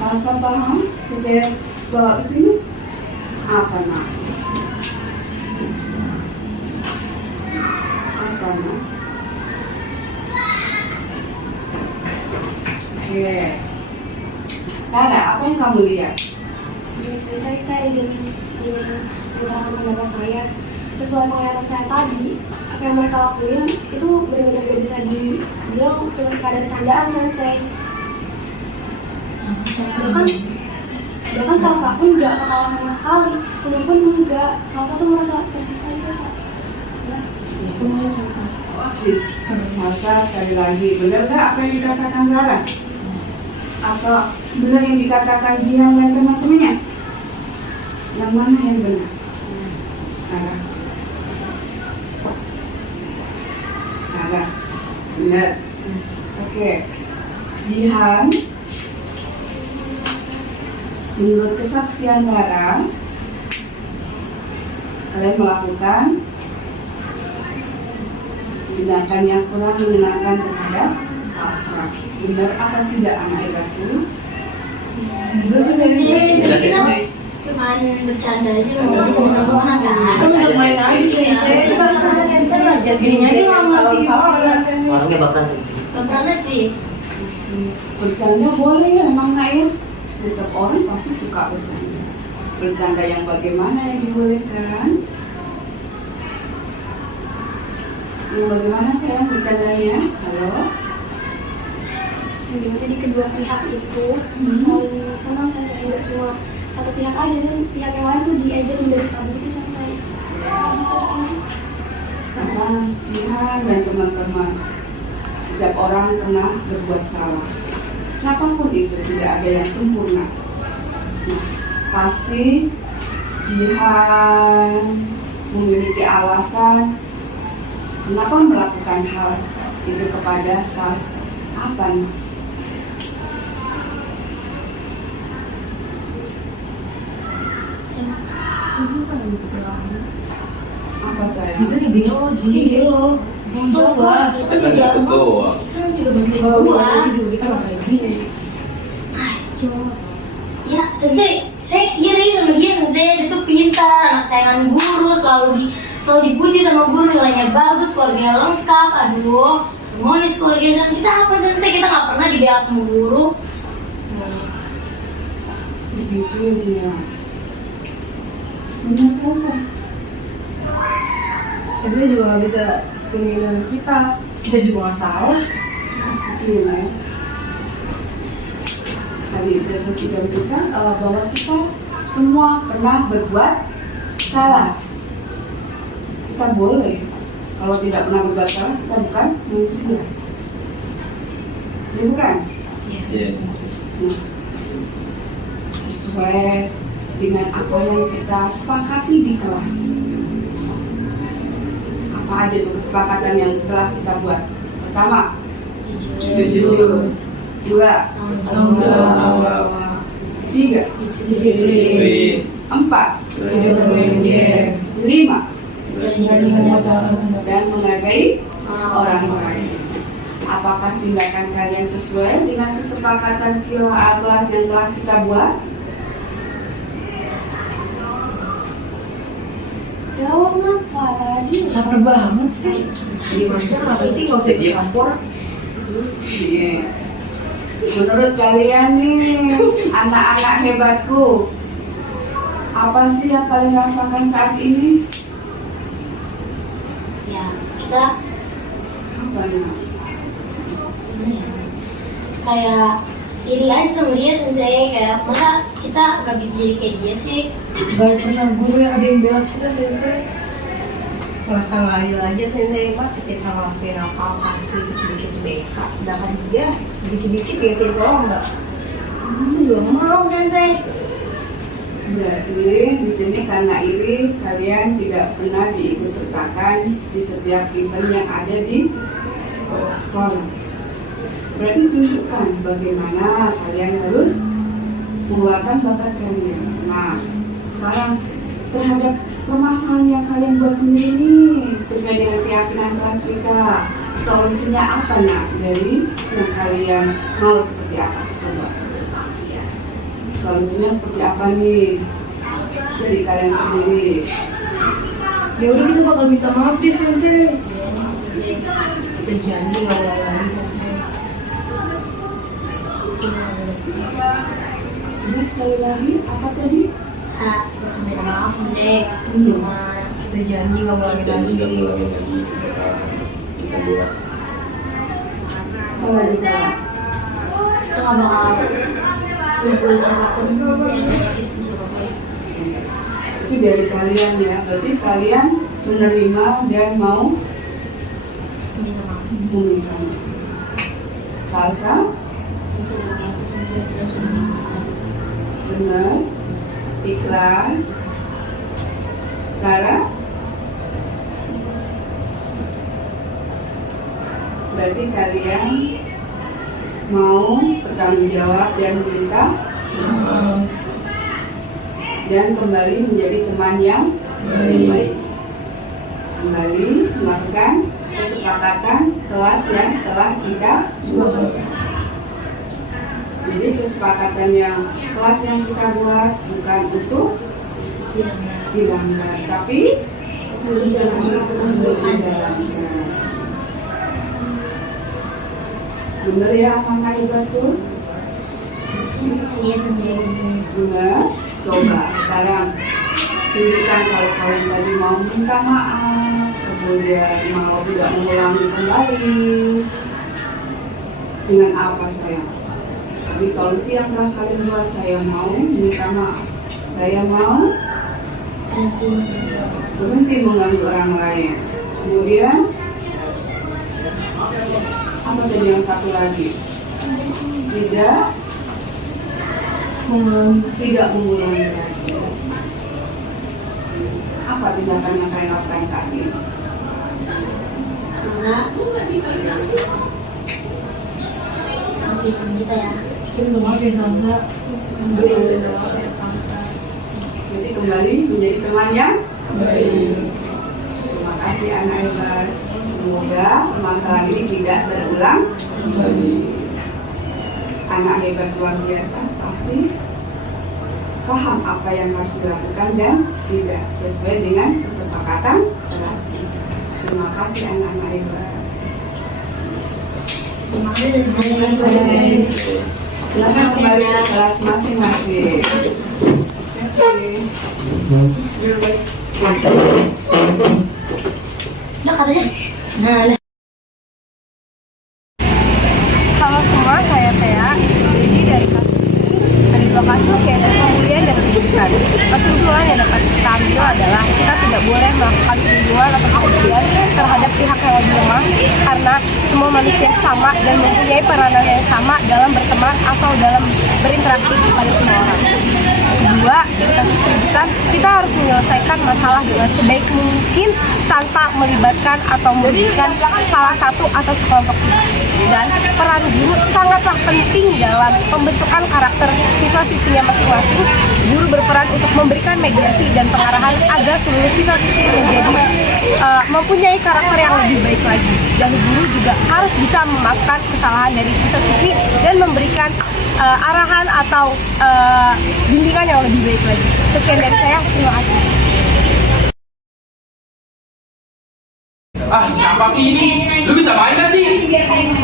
Salsa paham? Saya bawa ke sini. Apa nak? Apa nak? Oke. Tara, apa yang kamu lihat? Saya izin mengutarakan pendapat saya. Sesuai penglihatan saya tadi, apa yang mereka lakuin itu benar-benar gak bisa dibilang cuma sekadar candaan Sensei. Bahkan Salsa pun gak ketawa sama sekali. Senyum pun enggak. Salsa tuh merasa tersiksa gitu. Salsa sekali lagi, benar gak apa yang dikatakan Rara? Apa benar yang dikatakan Jihan dan teman-temannya? Yang mana yang benar? Rara, benar. Oke, Jihan, menurut kesaksian Rara, kalian melakukan tindakan yang kurang menyenangkan terhadap Salsa. Benar apa tidak anak ibaku? Cuman bercanda aja mau teman-teman kan. Udah main aja. Kita bercanda aja. Gini aja nggak ngerti. Warungnya bakaran sih. Bakaran sih. Bercanda boleh ya emang nak ya. Setiap orang pasti suka bercanda. Bercanda yang bagaimana yang dibolehkan? Yang bagaimana sayang bercandanya? Halo? Gimana di kedua pihak itu paling senang saya nggak cuma satu pihak aja dan pihak yang lain tuh diajak menjadi tabu itu sama saya. Sekarang Jihan dan teman-teman, setiap orang pernah berbuat salah. siapapun itu tidak ada yang sempurna. Nah, pasti Jihan memiliki alasan kenapa melakukan hal itu kepada Salsa. Apa nih? Apa saya? Itu di Deo, Ji. Coba. Kita kan nggak doang. Kan juga bantuin Kalau gua. kita tidur, kita nggak kayak gini. Ayo. Ya, Sensei, saya iri sama dia, Sensei. Dia tuh pintar, anak sayangan guru, selalu dipuji sama guru, nilainya bagus, keluarga lengkap. Aduh, harmonis keluarga. Kita apa, Sensei? Kita nggak pernah dibela sama guru. Begitu ya, Jihan. Benar selesai. Kita juga nggak bisa sepenuhnya kita. Kita juga nggak salah. Itu ya. Tadi saya sampaikan bahwa kita semua pernah berbuat salah. Kita boleh, kalau tidak pernah berbuat salah, kita bukan manusia. Ya bukan? Iya. Nah, sesuai dengan apa yang kita sepakati di kelas. Apa aja tuh kesepakatan yang telah kita buat? Pertama, jujur. Dua, Tanggung jawab. tiga, Disiplin. empat, lima, dan menghargai orang lain. Apakah tindakan kalian sesuai dengan kesepakatan kelas yang telah kita buat? Jawab apa lagi? Capek banget sih. Gimana sih nggak usah campur? Iya. Menurut kalian nih, anak-anak hebatku, apa sih yang kalian rasakan saat ini? Ya, kita Apa ya? kayak iri aja sama dia, Sensei. Kayak masa kita nggak bisa jadi kayak dia sih? Gak pernah guru yang ada yang bela kita, Sensei. Merasa nggak adil aja, Sensei. Masa kita ngelakuin apa-apa sih sedikit BK, sedangkan dia sedikit-dikit dia sih tolong nggak? Juga mau, Sensei. Berarti di sini karena iri kalian tidak pernah diikutsertakan di setiap event yang ada di sekolah. Berarti tunjukkan bagaimana kalian harus mengeluarkan bakat kalian. Nah, sekarang terhadap permasalahan yang kalian buat sendiri nih, sesuai dengan keyakinan kelas kita, solusinya apa nak dari yang kalian mau seperti apa? Coba. Solusinya seperti apa nih dari kalian sendiri? Ya udah, kita bakal minta maaf deh, Sensei. Sensei. Kita janji nggak ulang lagi, Sensei. Jadi sekali lagi apa tadi? Minta maaf, Sensei. Cuma Kita janji nggak ulangin Dan lagi. tidak mengulangi lagi kita buat. Apa lagi salah? kita nggak bakal ngumpul siapapun yang sakit siapapun. Itu dari kalian ya. Berarti kalian menerima dan mau Minta maaf. meminta maaf. Salsa? Benar? Ikhlas? Rara? Berarti kalian mau bertanggung jawab dan meminta dan kembali menjadi teman yang baik. Kembali melakukan kesepakatan kelas yang telah kita buat. Jadi kesepakatan yang kelas yang kita buat bukan untuk dilanggar, tapi untuk dijalankan. Bener ya anak-anak hebatku? Iya, Sensei. Bener? Coba sekarang tunjukkan kalau kalian tadi mau minta maaf, kemudian mau tidak mengulangi kembali. Dengan apa sayang? Di solusi yang telah kalian buat, saya mau minta maaf. Saya mau berhenti mengganggu orang lain. Kemudian apa tadi yang satu lagi? tidak mengulangi lagi. Apa tindakan yang kalian lakukan saat ini? Salsa. Maafin kita ya. Maaf ya Salsa. Jadi kembali menjadi teman yang baik. Terima kasih anak hebat. Semoga permasalahan ini tidak terulang kembali. Anak hebat luar biasa, pasti paham apa yang harus dilakukan dan tidak sesuai dengan kesepakatan kelas kita. Terima kasih anak-anak hebat. Terima kasih. Silakan kembali ke kelas masing-masing. Udah katanya. Nah, Halo semua, saya Thea. Jadi dari kasus ini ada dua kasus, yaitu pembulian dan penculikan. Kesimpulan yang dapat kita ambil adalah kita tidak boleh melakukan perlindungan atau pembulian terhadap pihak yang lebih lemah, karena semua manusia sama dan mempunyai peranan yang sama dalam berteman atau dalam berinteraksi kepada semua orang. Kedua, dari kasus penculikan, kita harus menyelesaikan masalah dengan sebaik mungkin tanpa melibatkan atau merugikan salah satu atau sekelompok pihak. Dan peran guru sangatlah penting dalam pembentukan karakter siswa-siswinya masing-masing. Guru berperan untuk memberikan mediasi dan pengarahan agar seluruh siswa-siswi menjadi mempunyai karakter yang lebih baik lagi. Dan guru juga harus bisa memaafkan kesalahan dari siswa-siswi dan memberikan arahan atau bimbingan yang lebih baik lagi. Sekian dari saya, terima kasih. Ah, siapa sih ini? Lu bisa main gak sih?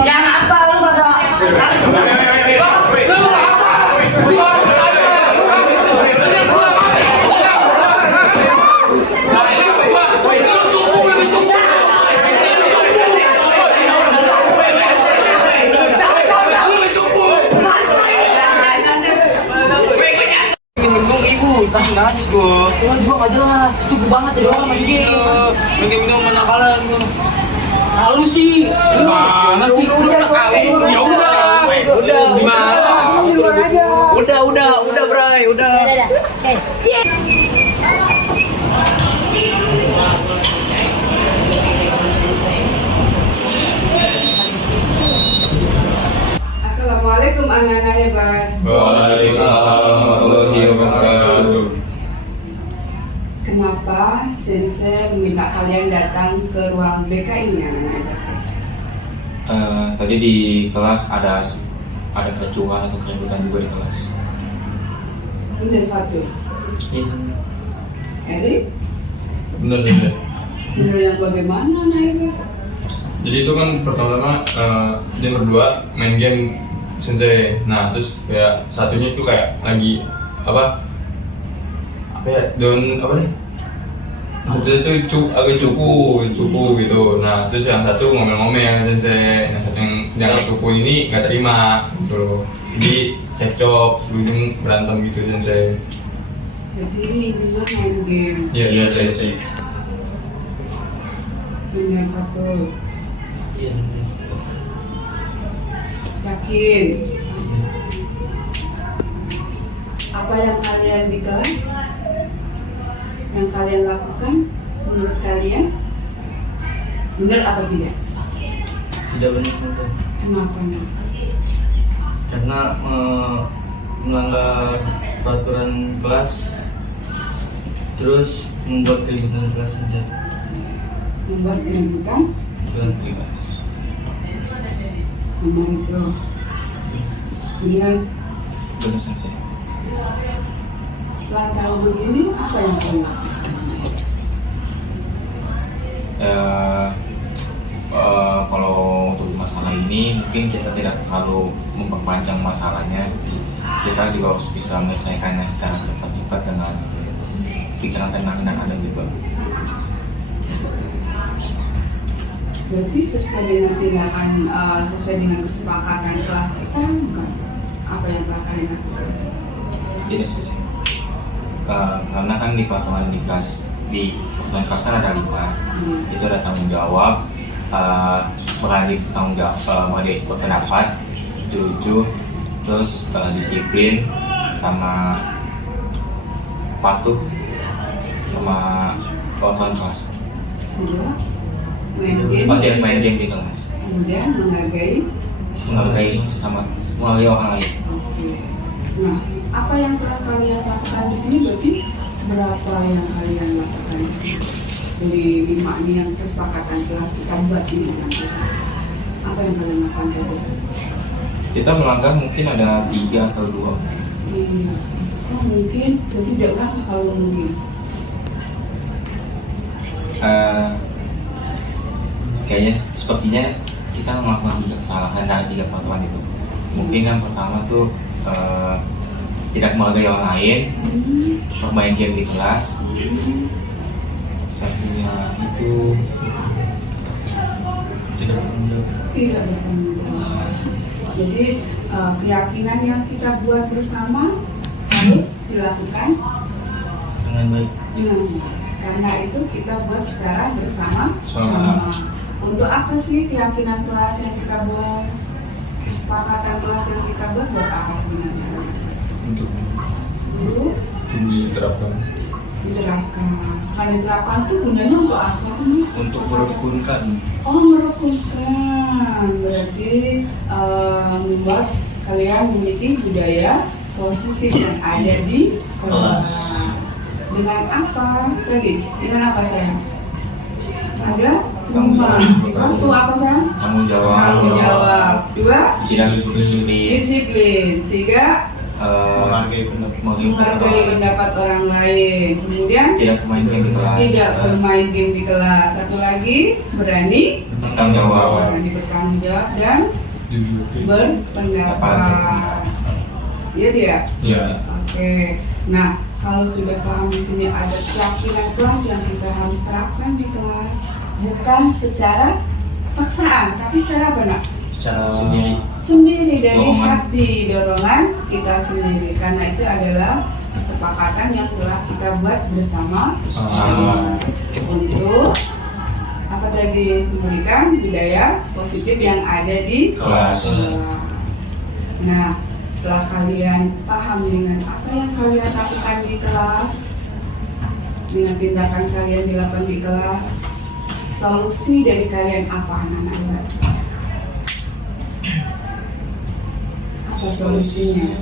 jangan apa lu kagak. Lu apa? Kasih najis gue. Wah, gua gak jelas. Itu gue banget ya doang main game. Main game itu menakalan gue. Lalu sih. Gimana sih? Ya udah. Gimana? Udah, Bray, udah. Assalamualaikum anak-anak hebat. Waalaikumsalam warahmatullahi wabarakatuh. Kenapa Sensei meminta kalian datang ke ruang BK ini anak-anak hebat? Tadi di kelas ada kericuhan atau keributan juga di kelas. Bener Fatul. Erik? Bener sih. Bener yang bagaimana anak hebat? Jadi itu kan pertama-tama dia berdua main game Sensei. Nah terus kayak satunya itu kayak lagi apa ya apa nih? Satunya itu agak cupu gitu. Nah terus yang satu ngomel-ngomel Sensei. Nah satu yang cupu ini nggak terima gitu loh. Jadi cekcok, sebelum berantem gitu Sensei. Jadi intinya main game. Iya Sensei. Bener Fatul. Yakin? Apa yang kalian di kelas, yang kalian lakukan, menurut kalian benar atau tidak? Tidak benar saja. Kenapa? Karena melanggar peraturan kelas, terus membuat keributan kelas saja. Membuat keributan? Benar. Benar itu. Benar. Benar Sensei. Setelah tahu begini, apa yang kalian lakukan? Kalau untuk masalah ini mungkin kita tidak terlalu memperpanjang masalahnya. Kita juga harus bisa menyelesaikannya secara cepat-cepat dengan pikiran tenang dan adem juga. Berarti sesuai dengan tindakan, sesuai dengan kesepakatan kelas kita, bukan? Apa yang telah kalian lakukan? Tidak sih. Karena kan di peraturan di kelas kan ada 5. Itu ada tanggung jawab, berani bertanggung jawab, berpendapat, jujur, terus disiplin, sama patuh, sama peraturan kelas. Kedua, main game di kelas. Kemudian menghargai sesama, menghargai orang lain. Oke. Nah, apa yang telah kalian lakukan di sini berarti berapa yang kalian lakukan di sini? Dari 5 ini yang kesepakatan kelas kita buat ini nanti. Apa yang kalian lakukan tadi? Kita melanggar mungkin ada 3 atau 2. Iya. Oh, mungkin berarti tidak merasa kalau mungkin. Kayaknya sepertinya kita melakukan 3 kesalahan dari 3 peraturan itu. Mungkin yang pertama tuh tidak menghargai orang lain, bermain game di kelas. Satunya itu tidak bertanggung jawab. Jadi keyakinan yang kita buat bersama harus dilakukan dengan baik. Karena itu kita buat secara bersama-sama. Untuk apa sih keyakinan kelas yang kita buat? Kesepakatan kelas yang kita buat apa sebenarnya? Untuk diterapkan. Setelah diterapkan tuh gunanya untuk apa sih? Untuk merukunkan. Oh, merukunkan. Berarti membuat kalian memiliki budaya positif yang ada di kelas. Dengan apa lagi? Dengan apa sayang? Ada satu apa sayang? tanggung jawab. 2 tidak disiplin. 3 menghargai pendapat orang lain. Kemudian tidak bermain game di kelas. Satu lagi berani bertanggung jawab dan berpendapat. Iya tidak? Iya. Oke. Nah, kalau sudah paham di sini ada keyakinan kelas yang kita harus terapkan di kelas, bukan secara paksaan, tapi secara apa nak? Secara Sendiri dari hati, dorongan kita sendiri. Karena itu adalah kesepakatan yang telah kita buat bersama untuk apa tadi, memberikan budaya positif yang ada di kelas. Nah, setelah kalian paham dengan apa yang kalian lakukan di kelas, dengan tindakan kalian dilakukan di kelas, solusi dari kalian apa anak-anak? Apa solusinya?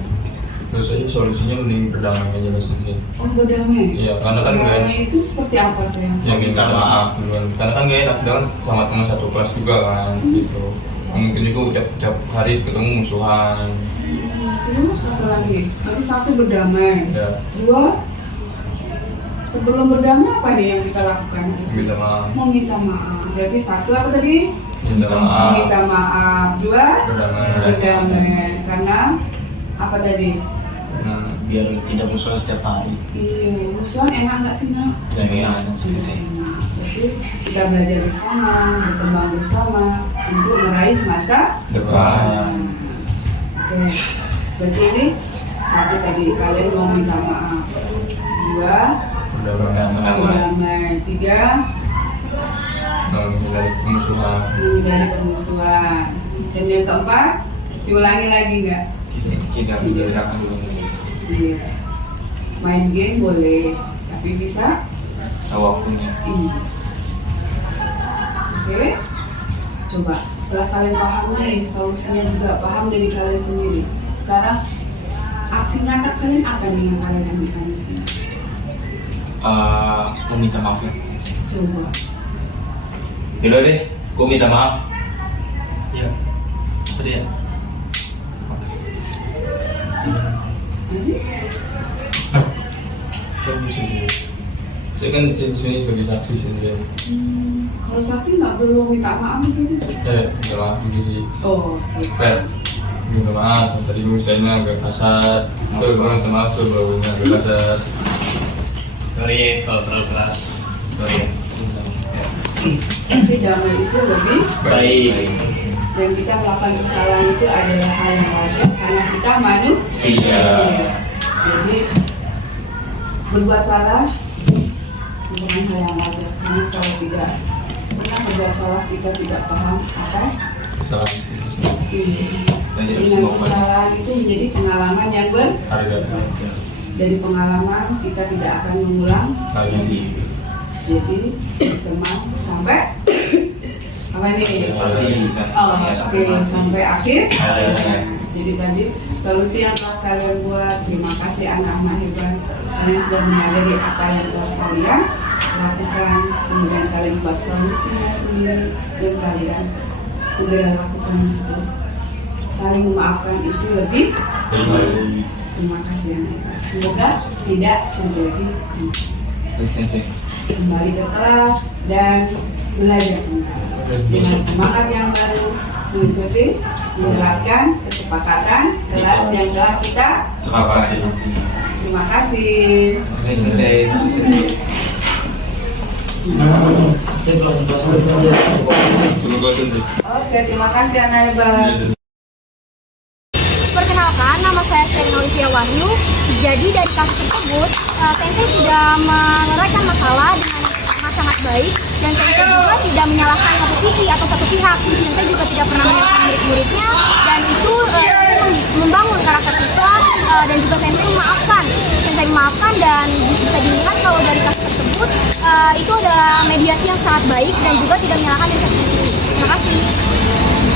Terus aja solusinya mending berdamai aja lah sih. Oh, berdamai? Iya, karena kan berdamai itu seperti apa sih? Ya minta maaf duluan. Karena kan gak enak dengan sama teman satu kelas juga kan, gitu. Mungkin juga tiap hari ketemu musuhan. Terus apa lagi? Nanti 1 berdamai. Ya. 2 sebelum berdamai apa nih yang kita lakukan? Minta maaf. Meminta maaf. Berarti 1 apa tadi? Minta maaf. Meminta maaf. 2 berdamai. Karena apa tadi? Biar tidak musuhan setiap hari. Iya, musuhan enak nggak sih nak? Enak sih. Jadi kita belajar bersama, berkembang bersama untuk meraih masa depan. Oke, berarti ini 1 tadi kalian mau minta maaf. 2 berdamai. 3 menghindari permusuhan. Dan yang keempat diulangi lagi nggak? Tidak dilakukan dulu. Iya. Main game boleh, tapi bisa waktunya. Iya. Oke. Coba setelah kalian paham nih, solusinya juga paham dari kalian sendiri. Sekarang aksi nyata kalian apa nih yang kalian ambilkan di sini? Meminta maaf ya. Coba. Yaudah deh, gue minta maaf. Ya. Sedih ya. Saya kan di sini bagi saksi sendiri. Kalau saksi nggak perlu minta maaf gitu? Minta maaf gitu sih. Oh, oke. Minta maaf, tadi misalnya agak kasar. Tuh, gue minta maaf tuh baunya agak kasar. Sorry kalau terlalu keras. Sorry. Tapi damai itu lebih baik. Dan kita melakukan kesalahan itu adalah hal yang wajar karena kita manusia. Jadi berbuat salah bukan hal yang wajar, karena kalau tidak pernah berbuat salah kita tidak paham atas kesalahan. Dengan kesalahan itu menjadi pengalaman yang Harga. dari pengalaman kita tidak akan mengulang Lagi. jadi teman sampai apa ini? Oke, sampai akhir. Jadi tadi solusi yang telah kalian buat, terima kasih anak-anak hebat. Kalian sudah menyadari apa yang telah kalian lakukan, kemudian kalian buat solusinya sendiri dan kalian segera lakukan itu. Saling memaafkan itu lebih baik. Terima kasih anak-anak. Semoga tidak terjadi kembali ke kelas dan belajar dengan semangat yang baru, mengikuti menerapkan kesepakatan kelas yang telah kita Sepakati. terima kasih. Oke, terima kasih anak hebat. Perkenalkan, nama saya Sherina Olivia Wahyu. Jadi dari kasus tersebut, Sensei sudah menyelesaikan masalah dengan sangat baik dan Sensei juga tidak menyalahkan satu sisi atau satu pihak. Sensei juga tidak pernah menyalahkan murid-muridnya dan itu Sensei membangun karakter siswa dan juga Sensei memaafkan dan bisa dilihat kalau dari kasus tersebut itu ada mediasi yang sangat baik dan juga tidak menyalahkan dari satu sisi. Terima kasih.